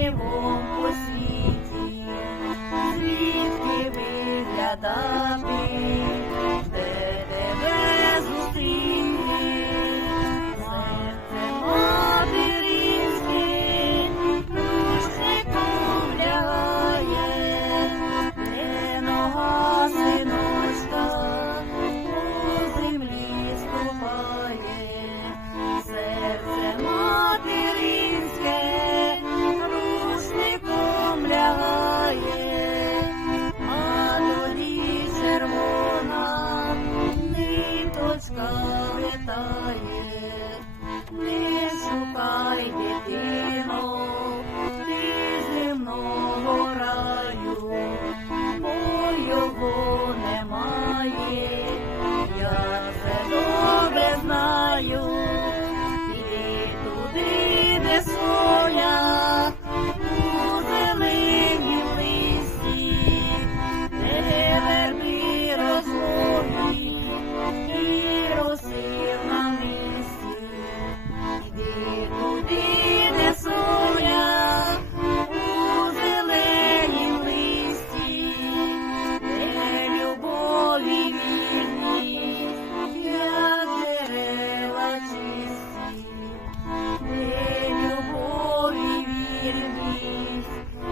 живом у світі, выглядят. Дочка літає, не шукай дитину. You.